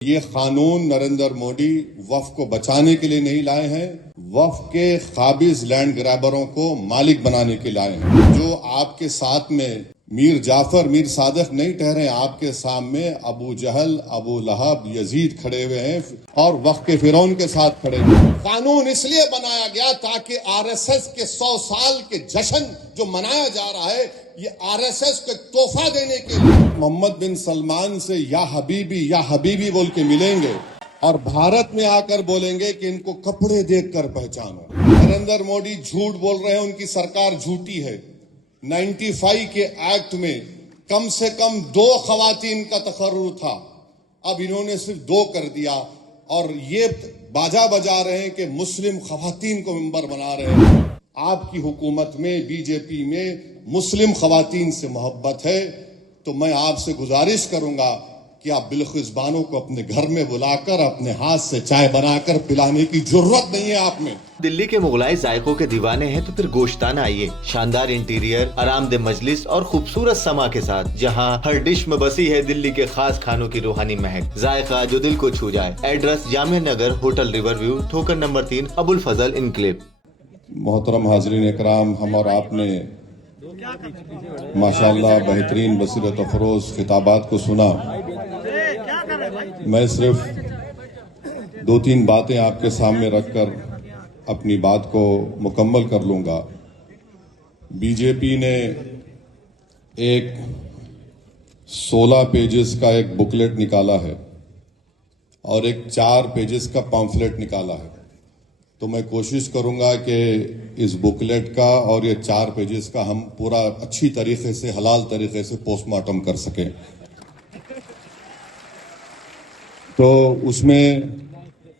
یہ قانون نریندر مودی وقف کو بچانے کے لیے نہیں لائے ہیں، وقف کے قابض لینڈ گرابروں کو مالک بنانے کے لائے ہیں۔ جو آپ کے ساتھ میں میر جعفر میر صادق نہیں ٹھہرے، آپ کے سامنے ابو جہل ابو لہب یزید کھڑے ہوئے ہیں اور وقت کے فرعون کے ساتھ کھڑے ہوئے ہیں۔ قانون اس لیے بنایا گیا تاکہ آر ایس ایس کے 100 سال کے جشن جو منایا جا رہا ہے، یہ آر ایس ایس کو ایک تحفہ دینے کے لیے محمد بن سلمان سے یا حبیبی بول کے ملیں گے اور بھارت میں آ کر بولیں گے کہ ان کو کپڑے دیکھ کر پہچانو۔ نریندر مودی جھوٹ بول رہے ہیں، ان کی سرکار جھوٹی ہے۔ 95 کے ایکٹ میں کم سے کم 2 خواتین کا تقرر تھا، اب انہوں نے صرف 2 کر دیا اور یہ باجا بجا رہے ہیں کہ مسلم خواتین کو ممبر بنا رہے ہیں۔ آپ کی حکومت میں بی جے پی میں مسلم خواتین سے محبت ہے تو میں آپ سے گزارش کروں گا کہ آپ بلخزبانوں کو اپنے گھر میں بلا کر اپنے ہاتھ سے چائے بنا کر پلانے کی ضرورت نہیں ہے آپ میں۔ دلی کے مغلائی ذائقوں کے دیوانے ہیں تو پھر گوشتانہ آئیے۔ شاندار انٹیریئر، آرام دہ مجلس اور خوبصورت سما کے ساتھ، جہاں ہر ڈش میں بسی ہے دلی کے خاص کھانوں کی روحانی مہک، ذائقہ جو دل کو چھو جائے۔ Address Jamia Nagar, hotel river view, ٹھوکر نمبر 3، ابو الفضل انکلیو۔ محترم حاضرین اکرام، ہم اور آپ نے ماشاءاللہ بہترین بصیرت افروز خطابات کو سنا۔ میں صرف 2-3 باتیں آپ کے سامنے رکھ کر اپنی بات کو مکمل کر لوں گا۔ بی جے پی نے ایک 16 پیجز کا ایک بکلیٹ نکالا ہے اور ایک 4 پیجز کا پامفلیٹ نکالا ہے، تو میں کوشش کروں گا کہ اس بکلیٹ کا اور یہ 4 پیجز کا ہم پورا اچھی طریقے سے، حلال طریقے سے پوسٹ مارٹم کر سکیں۔ تو اس میں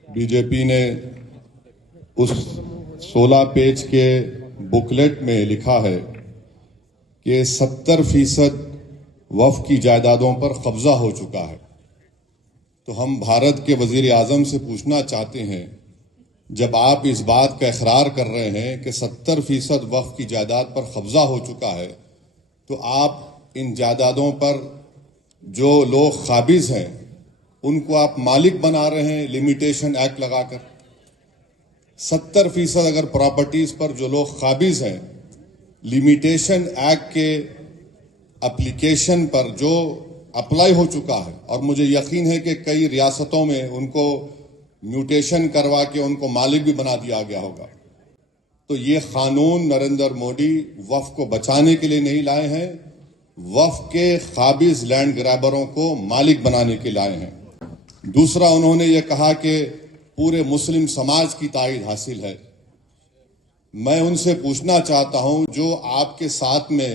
بی جے پی نے اس 16 پیج کے بکلیٹ میں لکھا ہے کہ 70% وقف کی جائیدادوں پر قبضہ ہو چکا ہے۔ تو ہم بھارت کے وزیر اعظم سے پوچھنا چاہتے ہیں، جب آپ اس بات کا اقرار کر رہے ہیں کہ 70% وقف کی جائیداد پر قبضہ ہو چکا ہے، تو آپ ان جائیدادوں پر جو لوگ قابض ہیں ان کو آپ مالک بنا رہے ہیں لمیٹیشن ایکٹ لگا کر۔ 70% اگر پراپرٹیز پر جو لوگ قابض ہیں، لمیٹیشن ایکٹ کے اپلیکیشن پر جو اپلائی ہو چکا ہے، اور مجھے یقین ہے کہ کئی ریاستوں میں ان کو میوٹیشن کروا کے ان کو مالک بھی بنا دیا گیا ہوگا، تو یہ قانون نریندر مودی وقف کو بچانے کے لیے نہیں لائے ہیں، وقف کے قابض لینڈ گرابروں کو مالک بنانے کے لائے ہیں۔ دوسرا، انہوں نے یہ کہا کہ پورے مسلم سماج کی تائید حاصل ہے۔ میں ان سے پوچھنا چاہتا ہوں، جو آپ کے ساتھ میں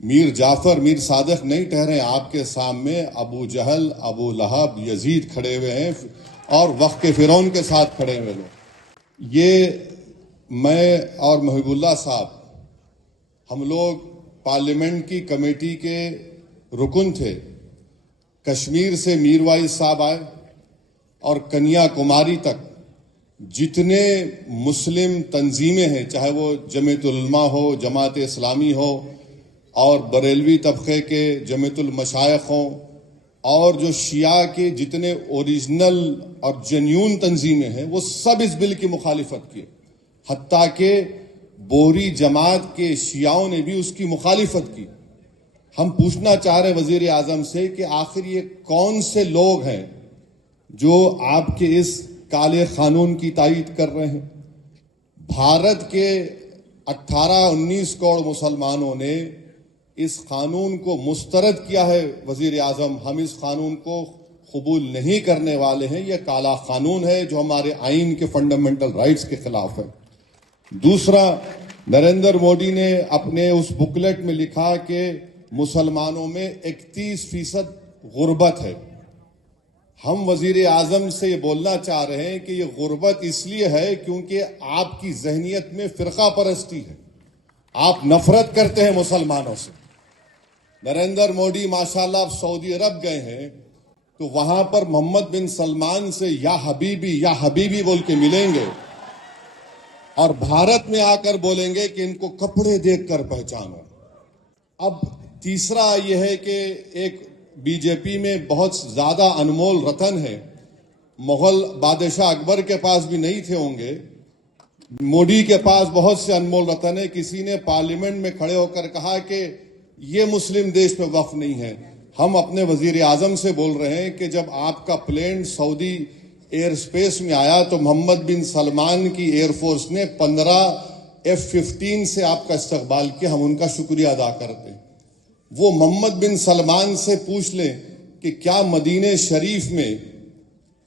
میر جعفر میر صادق نہیں ٹھہرے، آپ کے سامنے ابو جہل ابو لہب یزید کھڑے ہوئے ہیں اور وقت کے فرعون کے ساتھ کھڑے ہوئے لوگ، یہ میں اور محب اللہ صاحب، ہم لوگ پارلیمنٹ کی کمیٹی کے رکن تھے۔ کشمیر سے میر وائز صاحب آئے اور کنیا کماری تک جتنے مسلم تنظیمیں ہیں، چاہے وہ جمعیت العلماء ہو، جماعت اسلامی ہو، اور بریلوی طبقے کے جمعیت المشائخ ہوں، اور جو شیعہ کے جتنے اوریجنل اور جنیون تنظیمیں ہیں، وہ سب اس بل کی مخالفت کی، حتیٰ کہ بوہری جماعت کے شیعوں نے بھی اس کی مخالفت کی۔ ہم پوچھنا چاہ رہے وزیر اعظم سے کہ آخر یہ کون سے لوگ ہیں جو آپ کے اس کالے قانون کی تائید کر رہے ہیں؟ بھارت کے 18-19 کروڑ مسلمانوں نے اس قانون کو مسترد کیا ہے۔ وزیر اعظم، ہم اس قانون کو قبول نہیں کرنے والے ہیں، یہ کالا قانون ہے جو ہمارے آئین کے فنڈامنٹل رائٹس کے خلاف ہے۔ دوسرا، نریندر مودی نے اپنے اس بکلیٹ میں لکھا کہ مسلمانوں میں 31% غربت ہے۔ ہم وزیر اعظم سے یہ بولنا چاہ رہے ہیں کہ یہ غربت اس لیے ہے کیونکہ آپ کی ذہنیت میں فرقہ پرستی ہے، آپ نفرت کرتے ہیں مسلمانوں سے۔ نریندر مودی ماشاءاللہ اب سعودی عرب گئے ہیں تو وہاں پر محمد بن سلمان سے یا حبیبی بول کے ملیں گے اور بھارت میں آ کر بولیں گے کہ ان کو کپڑے دیکھ کر پہچانو۔ اب تیسرا یہ ہے کہ ایک بی جے پی میں بہت زیادہ انمول رتن ہے، مغل بادشاہ اکبر کے پاس بھی نہیں تھے ہوں گے، مودی کے پاس بہت سے انمول رتن ہے۔ کسی نے پارلیمنٹ میں کھڑے ہو کر کہا کہ یہ مسلم دیش میں وقف نہیں ہے۔ ہم اپنے وزیر اعظم سے بول رہے ہیں کہ جب آپ کا پلین سعودی ایئر سپیس میں آیا تو محمد بن سلمان کی ایئر فورس نے 15 F-15 سے آپ کا استقبال کیا، ہم ان کا شکریہ ادا کرتے ہیں۔ وہ محمد بن سلمان سے پوچھ لیں کہ کیا مدینہ شریف میں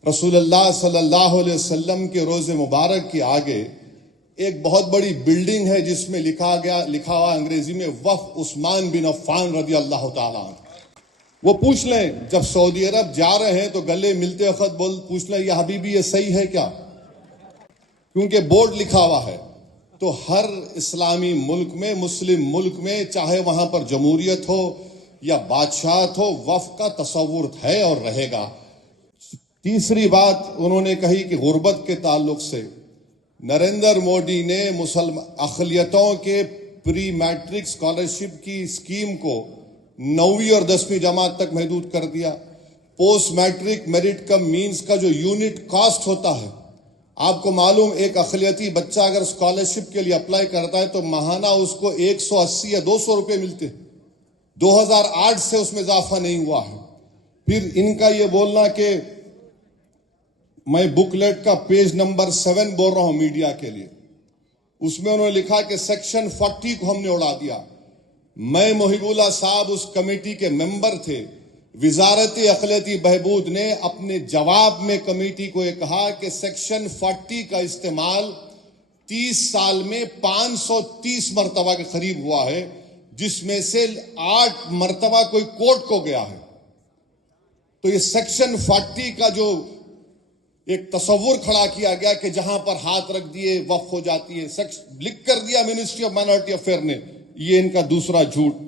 رسول اللہ صلی اللہ علیہ وسلم کے روز مبارک کے آگے ایک بہت بڑی بلڈنگ ہے جس میں لکھا ہوا انگریزی میں وقف عثمان بن عفان رضی اللہ تعالیٰ عنہ۔ وہ پوچھ لیں جب سعودی عرب جا رہے ہیں تو گلے ملتے وقت پوچھ لیں یا حبیبی یہ صحیح ہے کیا، کیونکہ بورڈ لکھا ہوا ہے۔ تو ہر اسلامی ملک میں، مسلم ملک میں، چاہے وہاں پر جمہوریت ہو یا بادشاہت ہو، وقف کا تصور ہے اور رہے گا۔ تیسری بات انہوں نے کہی کہ غربت کے تعلق سے نریندر مودی نے اقلیتوں کے پری میٹرک اسکالرشپ کی اسکیم کو 9ویں اور 10ویں جماعت تک محدود کر دیا۔ پوسٹ میٹرک میرٹ کم مینز کا جو یونٹ کاسٹ ہوتا ہے، آپ کو معلوم ایک اقلیتی بچہ اگر اسکالرشپ کے لیے اپلائی کرتا ہے تو ماہانہ اس کو 180 یا 200 روپے ملتے ہیں۔ 2008 سے اس میں اضافہ نہیں ہوا ہے۔ پھر ان کا یہ بولنا کہ میں بکلیٹ کا پیج نمبر 7 بول رہا ہوں میڈیا کے لیے، اس میں انہوں نے لکھا کہ سیکشن 40 کو ہم نے اڑا دیا۔ میں محب اللہ صاحب اس کمیٹی کے ممبر تھے۔ وزارت اقلیتی بہبود نے اپنے جواب میں کمیٹی کو یہ کہا کہ سیکشن 40 کا استعمال 30 سال میں 530 مرتبہ کے قریب ہوا ہے، جس میں سے 8 مرتبہ کوئی کورٹ کو گیا ہے۔ تو یہ سیکشن 40 کا جو ایک تصور کھڑا کیا گیا کہ جہاں پر ہاتھ رکھ دیے وقف ہو جاتی ہے، لکھ کر دیا منسٹری آف مائنورٹی افیئر نے، یہ ان کا دوسرا جھوٹ۔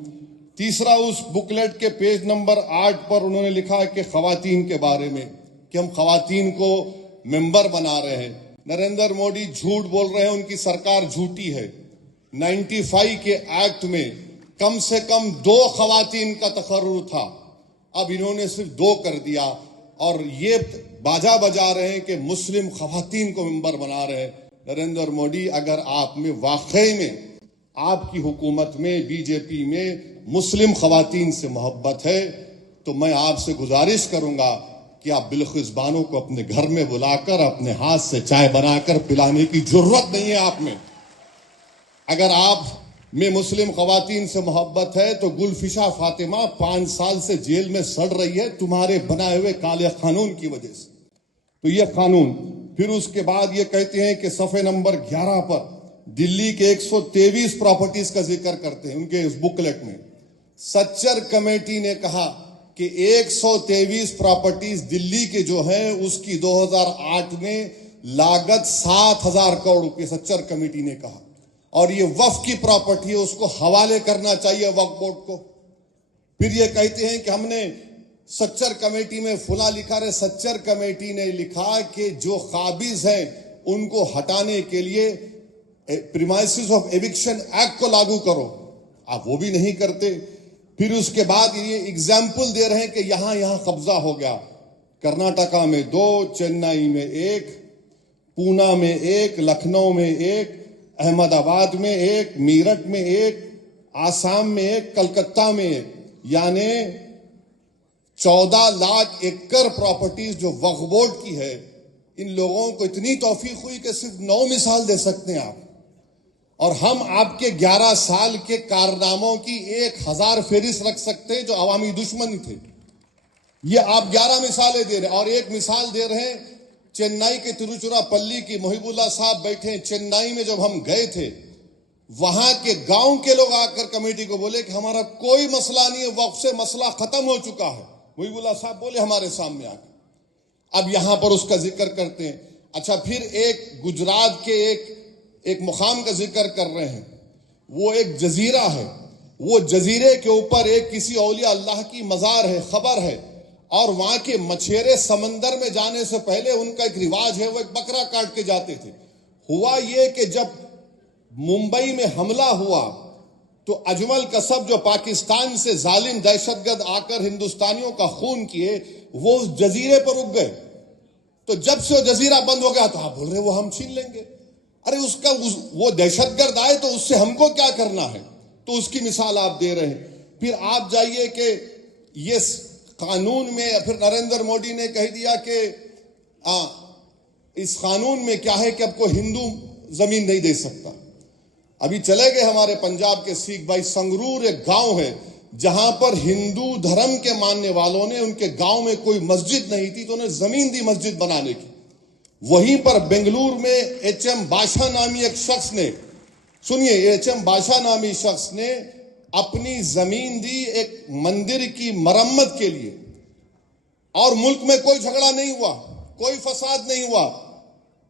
تیسرا، اس بکلیٹ کے پیج نمبر 8 پر انہوں نے لکھا کہ خواتین کے بارے میں کہ ہم خواتین کو ممبر بنا رہے ہیں۔ نریندر مودی جھوٹ بول رہے ہیں، ان کی سرکار جھوٹی ہے۔ 95 کے ایکٹ میں کم سے کم 2 خواتین کا تقرر تھا، اب انہوں نے صرف 2 کر دیا، اور یہ باجا بجا رہے ہیں کہ مسلم خواتین کو ممبر بنا رہے ہیں۔ نریندر مودی، اگر آپ میں واقعی میں آپ کی حکومت میں، بی جے پی میں مسلم خواتین سے محبت ہے تو میں آپ سے گزارش کروں گا کہ آپ بلقیس بانو کو اپنے گھر میں بلا کر اپنے ہاتھ سے چائے بنا کر پلانے کی ضرورت نہیں ہے آپ میں۔ اگر آپ میں مسلم خواتین سے محبت ہے تو گلفشا فاطمہ 5 سال سے جیل میں سڑ رہی ہے تمہارے بنائے ہوئے کالے قانون کی وجہ سے۔ تو یہ قانون، پھر اس کے بعد یہ کہتے ہیں کہ صفحے نمبر 11 پر دلی کے 123 پراپرٹیز کا ذکر کرتے ہیں ان کے اس بکلیٹ میں۔ سچر کمیٹی نے کہا کہ 123 پراپرٹیز دلی کے جو ہیں اس کی 2008 میں لاگت 7,000 کروڑ روپے سچر کمیٹی نے کہا، اور یہ وقف کی پراپرٹی ہے، اس کو حوالے کرنا چاہیے وقف بورڈ کو۔ پھر یہ کہتے ہیں کہ ہم نے سچر کمیٹی میں فلاں لکھا رہے، سچر کمیٹی نے لکھا کہ جو قابض ہیں ان کو ہٹانے کے لیے پریمائسز آف ایوکشن ایکٹ کو لاگو کرو، آپ وہ بھی نہیں کرتے۔ پھر اس کے بعد یہ ایگزامپل دے رہے ہیں کہ یہاں قبضہ ہو گیا، کرناٹکا میں 2، چنئی میں 1، پونا میں 1، لکھنؤ میں 1، احمد آباد میں 1، میرٹھ میں 1، آسام میں 1، کلکتہ میں 1، یعنی 14 لاکھ ایکڑ پراپرٹیز جو وقف بورڈ کی ہے۔ ان لوگوں کو اتنی توفیق ہوئی کہ صرف 9 مثال دے سکتے ہیں آپ، اور ہم آپ کے 11 سال کے کارناموں کی 1000 فہرست رکھ سکتے ہیں جو عوامی دشمن تھے۔ یہ آپ 11 مثالیں دے رہے ہیں، اور ایک مثال دے رہے ہیں چنئی کے تروچیراپلی کی۔ محب اللہ صاحب بیٹھے ہیں چنئی میں، جب ہم گئے تھے وہاں کے گاؤں کے لوگ آ کر کمیٹی کو بولے کہ ہمارا کوئی مسئلہ نہیں ہے، وقف سے مسئلہ ختم ہو چکا ہے۔ محب اللہ صاحب بولے ہمارے سامنے آ کے، اب یہاں پر اس کا ذکر کرتے ہیں۔ اچھا، پھر ایک گجرات کے ایک مقام کا ذکر کر رہے ہیں، وہ ایک جزیرہ ہے، وہ جزیرے کے اوپر ایک کسی اولیاء اللہ کی مزار ہے، خبر ہے، اور وہاں کے مچھیرے سمندر میں جانے سے پہلے ان کا ایک رواج ہے، وہ ایک بکرا کاٹ کے جاتے تھے۔ ہوا یہ کہ جب ممبئی میں حملہ ہوا تو اجمل کسب جو پاکستان سے ظالم دہشت گرد آ کر ہندوستانیوں کا خون کیے وہ اس جزیرے پر رک گئے. تو جب سے وہ جزیرہ بند ہو گیا تو آپ بول رہے وہ ہم چھین لیں گے. ارے وہ دہشت گرد آئے تو اس سے ہم کو کیا کرنا ہے؟ تو اس کی مثال آپ دے رہے ہیں. پھر آپ جائیے کہ یہ قانون میں پھر نریندر مودی نے کہہ دیا کہ اس قانون میں کیا ہے کہ اب کوئی ہندو زمین نہیں دے سکتا. ابھی چلے گئے ہمارے پنجاب کے سکھ بھائی، سنگرور ایک گاؤں ہے جہاں پر ہندو دھرم کے ماننے والوں نے، ان کے گاؤں میں کوئی مسجد نہیں تھی تو انہیں زمین دی مسجد بنانے کی. وہیں پر بنگلور میں ایچ ایم باشا نامی ایک شخص نے، سنیے، ایچ ایم باشا نامی شخص نے اپنی زمین دی ایک مندر کی مرمت کے لیے، اور ملک میں کوئی جھگڑا نہیں ہوا، کوئی فساد نہیں ہوا.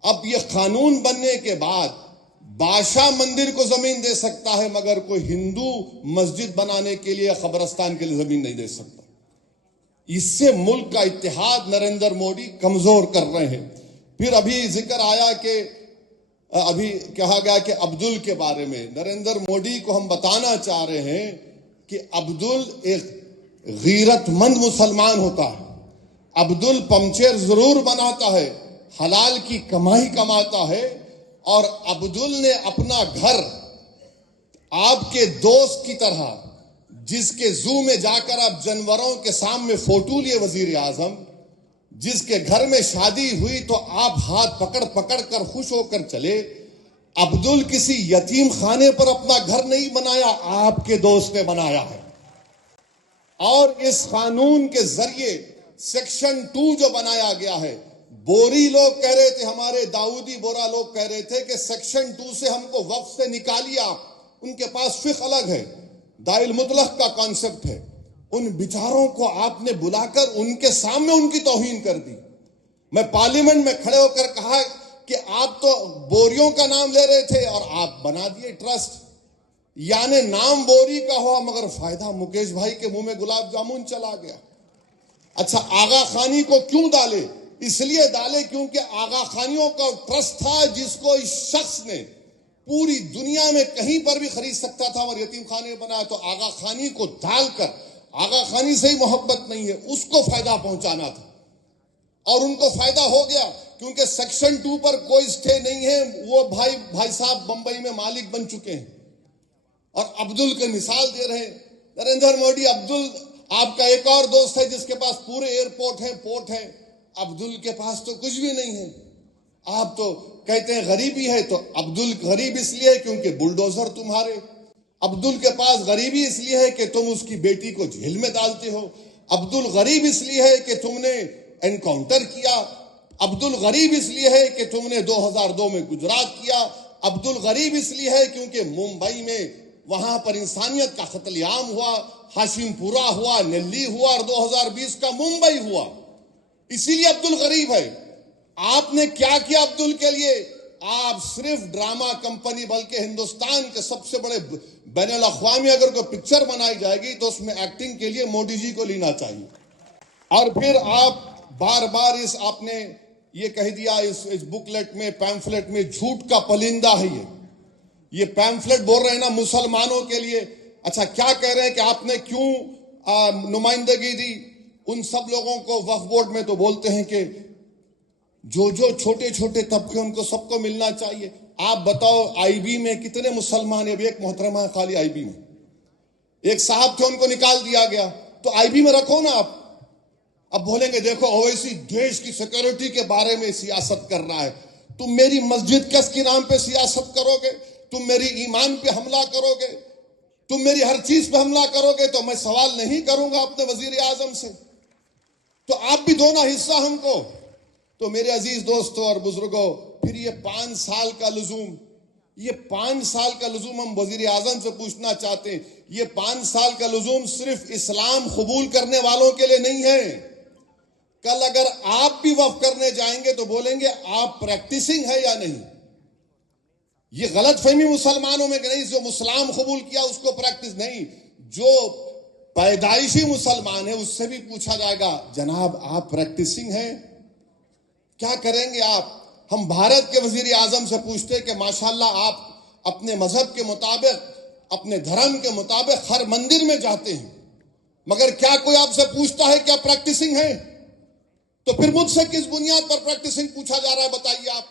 اب یہ قانون بننے کے بعد بادشاہ مندر کو زمین دے سکتا ہے مگر کوئی ہندو مسجد بنانے کے لیے، قبرستان کے لیے زمین نہیں دے سکتا. اس سے ملک کا اتحاد نریندر مودی کمزور کر رہے ہیں. پھر ابھی ذکر آیا کہ ابھی کہا گیا کہ عبدل کے بارے میں، نریندر مودی کو ہم بتانا چاہ رہے ہیں کہ عبدل ایک غیرت مند مسلمان ہوتا ہے. عبدل پمچر ضرور بناتا ہے، حلال کی کمائی کماتا ہے، اور عبدل نے اپنا گھر آپ کے دوست کی طرح، جس کے زو میں جا کر آپ جانوروں کے سامنے فوٹو لیے وزیر اعظم، جس کے گھر میں شادی ہوئی تو آپ ہاتھ پکڑ پکڑ کر خوش ہو کر چلے. عبدل کسی یتیم خانے پر اپنا گھر نہیں بنایا، آپ کے دوست نے بنایا ہے. اور اس قانون کے ذریعے سیکشن 2 جو بنایا گیا ہے، بوری لوگ کہہ رہے تھے، ہمارے داؤدی بورا لوگ کہہ رہے تھے کہ سیکشن 2 سے ہم کو وقف سے نکالیے آپ. ان کے پاس فقہ الگ ہے، دائل مطلق کا کانسیپٹ ہے. ان بیچاروں کو آپ نے بلا کر ان کے سامنے ان کی توہین کر دی. میں پارلیمنٹ میں کھڑے ہو کر کہا کہ آپ تو بوریوں کا نام لے رہے تھے اور آپ بنا دیے ٹرسٹ. یعنی نام بوری کا ہوا مگر فائدہ مکیش بھائی کے منہ میں گلاب جامن چلا گیا. اچھا، آغا خانی کو کیوں ڈالے؟ اس لیے ڈالے کیونکہ آغا خانیوں کا ٹرسٹ تھا جس کو اس شخص نے پوری دنیا میں کہیں پر بھی خرید سکتا تھا اور یتیم خانے بنایا. تو آغا خانی کو ڈال کر، آغا خانی سے ہی محبت نہیں ہے، اس کو فائدہ پہنچانا تھا. اور ان کو فائدہ ہو گیا کیونکہ سیکشن 2 پر کوئی سٹے نہیں ہے. وہ بھائی صاحب بمبئی میں مالک بن چکے ہیں اور عبدل کے مثال دے رہے ہیں. نریندر مودی، عبدل آپ کا ایک اور دوست ہے جس کے پاس پورے ایئرپورٹ ہیں، پورٹ ہیں. عبدل کے پاس تو کچھ بھی نہیں ہے. آپ تو کہتے ہیں غریبی ہے، تو عبدل غریب اس لیے ہے کیونکہ بلڈوزر تمہارے. عبدل کے پاس غریبی اس لیے ہے کہ تم اس کی بیٹی کو جیل میں ڈالتے ہو. عبدل غریب اس لیے ہے کہ تم نے انکاؤنٹر کیا. عبدل غریب اس لیے ہے کہ تم نے 2002 میں گجرات کیا. عبدل غریب اس لیے ہے کیونکہ ممبئی میں وہاں پر انسانیت کا قتل عام ہوا، ہاشم پورہ ہوا، نلی ہوا، اور 2020 کا ممبئی ہوا. اسی لیے عبدل غریب ہے. آپ نے کیا کیا عبدل کے لیے؟ آپ صرف ڈرامہ کمپنی، بلکہ ہندوستان کے سب سے بڑے بین الاقوامی اگر کوئی پکچر بنائی جائے گی تو اس میں ایکٹنگ کے لیے مودی جی کو لینا چاہیے. اور پھر آپ بار بار آپ نے یہ کہہ دیا اس بکلیٹ میں، پیمفلیٹ میں، جھوٹ کا پلندہ ہے یہ پیمفلیٹ بول رہے ہیں نا مسلمانوں کے لیے. اچھا، کیا کہہ رہے ہیں کہ آپ نے کیوں نمائندگی دی ان سب لوگوں کو وقف بورڈ میں؟ تو بولتے ہیں کہ جو چھوٹے چھوٹے طبقے ان کو سب کو ملنا چاہیے. آپ بتاؤ آئی بی میں کتنے مسلمان ہیں؟ ابھی ایک محترمہ ہے خالی آئی بی میں، ایک صاحب تھے ان کو نکال دیا گیا. تو آئی بی میں رکھو نا آپ. اب بولیں گے دیکھو اویسی دیش کی سیکورٹی کے بارے میں سیاست کر رہا ہے. تم میری مسجد کس کے نام پہ سیاست کرو گے؟ تم میری ایمان پہ حملہ کرو گے؟ تم میری ہر چیز پہ حملہ کرو گے تو میں سوال نہیں کروں گا اپنے وزیر اعظم سے؟ تو آپ بھی دو نا حصہ ہم کو. تو میرے عزیز دوستوں اور بزرگوں، پھر یہ 5 سال کا لزوم ہم وزیر اعظم سے پوچھنا چاہتے ہیں. یہ 5 سال کا لزوم صرف اسلام قبول کرنے والوں کے لیے نہیں ہے. کل اگر آپ بھی وقف کرنے جائیں گے تو بولیں گے آپ پریکٹسنگ ہے یا نہیں. یہ غلط فہمی مسلمانوں میں کہ نہیں جو اسلام قبول کیا اس کو پریکٹس نہیں. جو پیدائشی مسلمان ہے اس سے بھی پوچھا جائے گا جناب آپ پریکٹسنگ ہیں؟ کیا کریں گے آپ؟ ہم بھارت کے وزیر اعظم سے پوچھتے کہ ماشاءاللہ آپ اپنے مذہب کے مطابق اپنے دھرم کے مطابق ہر مندر میں جاتے ہیں، مگر کیا کوئی آپ سے پوچھتا ہے کیا پریکٹسنگ ہے؟ تو پھر مجھ سے کس بنیاد پر پریکٹسنگ پوچھا جا رہا ہے؟ بتائیے آپ،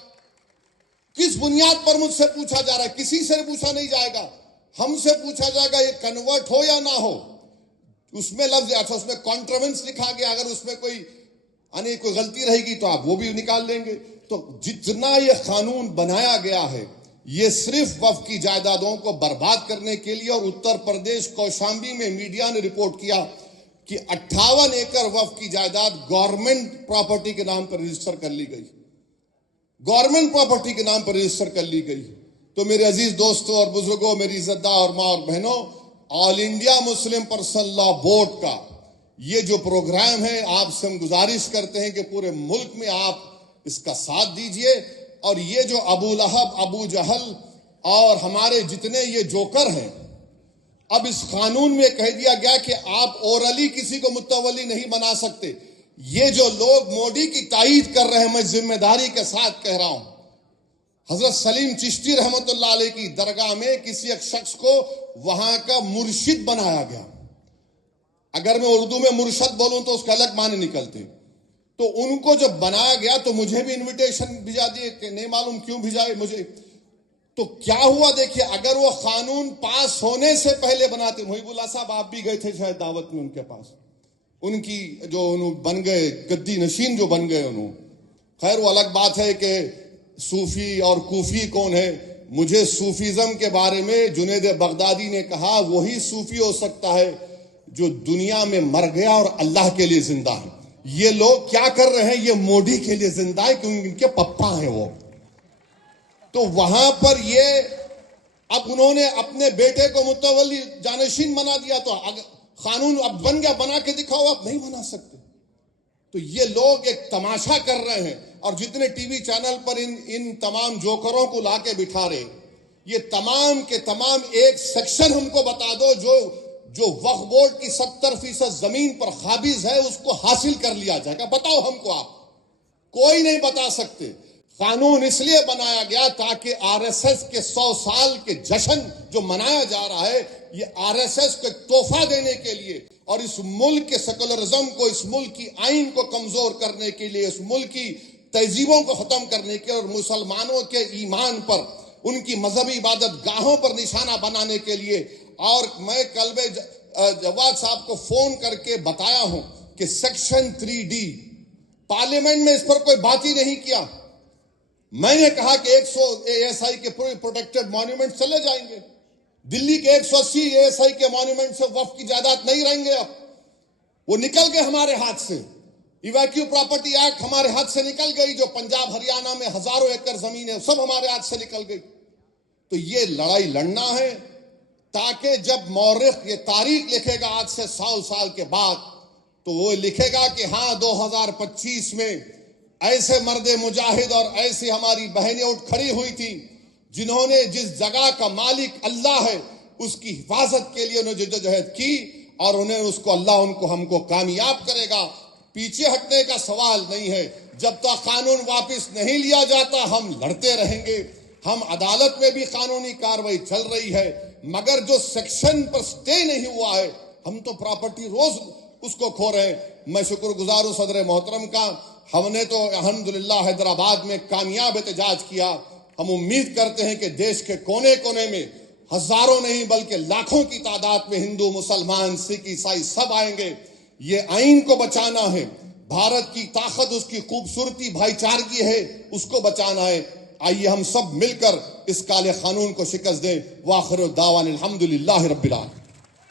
کس بنیاد پر مجھ سے پوچھا جا رہا ہے؟ کسی سے پوچھا نہیں جائے گا، ہم سے پوچھا جائے گا یہ کنورٹ ہو یا نہ ہو۔ اس میں لفظ اچھا اس میں کانٹروینس لکھا گیا، اگر اس میں کوئی غلطی رہے گی تو آپ وہ بھی نکال لیں گے۔ تو جتنا یہ قانون بنایا گیا ہے یہ صرف وقف کی جائیدادوں کو برباد کرنے کے لیے، اور اتر پردیش کوشامبی میں میڈیا نے رپورٹ کیا کہ 58 ایکڑ وقف کی جائیداد گورنمنٹ پراپرٹی کے نام پر رجسٹر کر لی گئی، گورنمنٹ پراپرٹی کے نام پر رجسٹر کر لی گئی۔ تو میرے عزیز دوستوں اور بزرگوں، میری عزت دار اور ماں اور بہنوں، آل انڈیا مسلم پرسنل لا بورڈ کا یہ جو پروگرام ہے، آپ سے ہم گزارش کرتے ہیں کہ پورے ملک میں آپ اس کا ساتھ دیجئے، اور یہ جو ابو لہب، ابو جہل اور ہمارے جتنے یہ جوکر ہیں، اب اس قانون میں کہہ دیا گیا کہ آپ اورلی کسی کو متولی نہیں بنا سکتے۔ یہ جو لوگ مودی کی تائید کر رہے ہیں، میں ذمہ داری کے ساتھ کہہ رہا ہوں، حضرت سلیم چشتی رحمت اللہ علیہ کی درگاہ میں کسی ایک شخص کو وہاں کا مرشد بنایا گیا۔ اگر میں اردو میں مرشد بولوں تو اس کا الگ معنی نکلتے، تو ان کو جب بنایا گیا تو مجھے بھی انویٹیشن بھیجا دیے کہ نہیں معلوم کیوں بھیجائے مجھے۔ تو کیا ہوا دیکھیے، اگر وہ قانون پاس ہونے سے پہلے بناتے، محب اللہ صاحب آپ بھی گئے تھے شاید دعوت میں ان کے پاس، ان کی جو انہوں بن گئے گدی نشین جو بن گئے انہوں، خیر وہ الگ بات ہے کہ صوفی اور کوفی کون ہے۔ مجھے صوفیزم کے بارے میں جنید بغدادی نے کہا وہی صوفی ہو سکتا ہے جو دنیا میں مر گیا اور اللہ کے لیے زندہ ہے۔ یہ لوگ کیا کر رہے ہیں؟ یہ مودی کے لیے زندہ ہے کیونکہ ان کے پپا ہیں وہ۔ تو وہاں پر یہ اب انہوں نے اپنے بیٹے کو متولی جانشین بنا دیا، تو قانون اب بن گیا، بنا کے دکھاؤ، آپ نہیں بنا سکتے۔ تو یہ لوگ ایک تماشا کر رہے ہیں، اور جتنے ٹی وی چینل پر ان تمام جوکروں کو لا کے بٹھا رہے، یہ تمام کے تمام ایک سیکشن ہم کو بتا دو جو وقف بورڈ کی 70% زمین پر قابض ہے، اس کو حاصل کر لیا جائے گا۔ بتاؤ ہم کو، آپ کوئی نہیں بتا سکتے۔ قانون اس لیے بنایا گیا تاکہ آر ایس ایس کے 100 سال کے جشن جو منایا جا رہا ہے، یہ آر ایس ایس کو ایک تحفہ دینے کے لیے، اور اس ملک کے سیکولرزم کو، اس ملک کی آئین کو کمزور کرنے کے لیے، اس ملک کی تہذیبوں کو ختم کرنے کے، اور مسلمانوں کے ایمان پر، ان کی مذہبی عبادت گاہوں پر نشانہ بنانے کے لیے۔ اور میں کلب جواد صاحب کو فون کر کے بتایا ہوں کہ سیکشن 3D پارلیمنٹ میں اس پر کوئی بات ہی نہیں کیا۔ میں نے کہا کہ 100 ASI کے پروٹیکٹڈ مانیومنٹ چلے جائیں گے، دلی کے 180 ASI کے مانیومنٹ سے وقف کی جائیداد نہیں رہیں گے، اب وہ نکل گئے ہمارے ہاتھ سے۔ ایویکیو پراپرٹی ایکٹ ہمارے ہاتھ سے نکل گئی، جو پنجاب ہریانہ میں ہزاروں ایکڑ زمین ہے سب ہمارے ہاتھ سے نکل گئی۔ تو یہ لڑائی لڑنا ہے تاکہ جب مورخ یہ تاریخ لکھے گا آج سے 100 سال کے بعد، تو وہ لکھے گا کہ ہاں 2025 میں ایسے مرد مجاہد اور ایسی ہماری بہنیں اٹھ کھڑی ہوئی تھی جنہوں نے جس جگہ کا مالک اللہ ہے اس کی حفاظت کے لیے انہوں نے جدوجہد کی، اور انہیں اس کو اللہ ہم کو کامیاب کرے گا۔ پیچھے ہٹنے کا سوال نہیں ہے، جب تک قانون واپس نہیں لیا جاتا ہم لڑتے رہیں گے۔ ہم عدالت میں بھی قانونی کاروائی چل رہی ہے، مگر جو سیکشن پر سٹے نہیں ہوا ہے، ہم تو پراپرٹی روز اس کو کھو رہے ہیں۔ میں شکر گزار ہوں صدر محترم کا، ہم نے تو الحمدللہ حیدرآباد میں کامیاب احتجاج کیا۔ ہم امید کرتے ہیں کہ دیش کے کونے کونے میں ہزاروں نہیں بلکہ لاکھوں کی تعداد میں ہندو، مسلمان، سکھ، عیسائی سب آئیں گے۔ یہ آئین کو بچانا ہے، بھارت کی طاقت، اس کی خوبصورتی بھائی چارگی ہے، اس کو بچانا ہے۔ آئیے ہم سب مل کر اس کالے قانون کو شکست دیں۔ وآخر دعوانا الحمدللہ رب العالمین۔